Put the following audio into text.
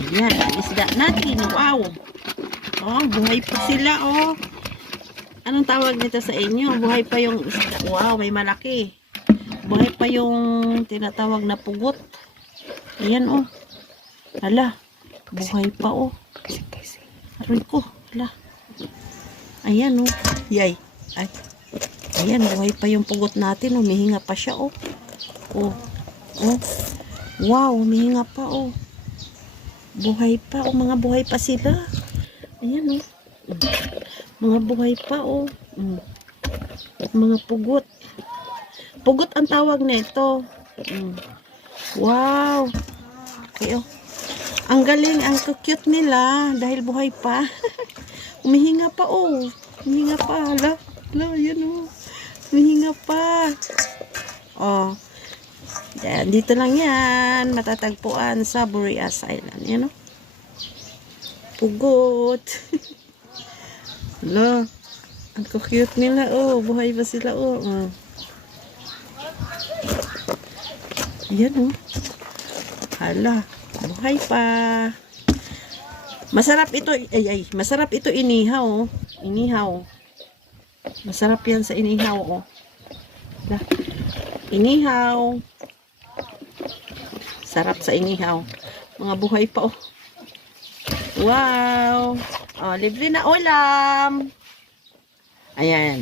Ayan, ang isda natin. Wow! Oh, buhay pa sila, oh. Anong tawag nito sa inyo? Buhay pa yung isda. Wow, may malaki. Buhay pa yung tinatawag na pugot. Ayan, oh. Hala, buhay pa, oh. Aray ko, hala. Ayan, oh. Yay. Ay. Ayan, buhay pa yung pugot natin. Humihinga pa siya, oh. Oh. Oh. Wow, humihinga pa, oh. Buhay pa, oh. Mga buhay pa sila. Ayan, oh. Mga buhay pa, oh. Mga pugot. Pugot ang tawag nito. Wow. Okay, oh. Ang galing, ang cute nila dahil buhay pa. Humihinga pa, oh. Humihinga pa, hala. Hala, ayan, oh. Humihinga pa. Oh. Yan, dito lang yan. Matatagpuan sa Boreas Island. Yan, oh. Pugot. Hala. Ang cute nila, oh. Buhay pa sila, oh. Yan, oh. Hala. Buhay pa. Masarap ito, masarap ito inihaw, oh. Inihaw. Masarap yan sa inihaw, oh. Hala. Inihaw. Sarap sa inihaw. Mga buhay pa, oh. Wow. Oh, libre na ulam. Ayan.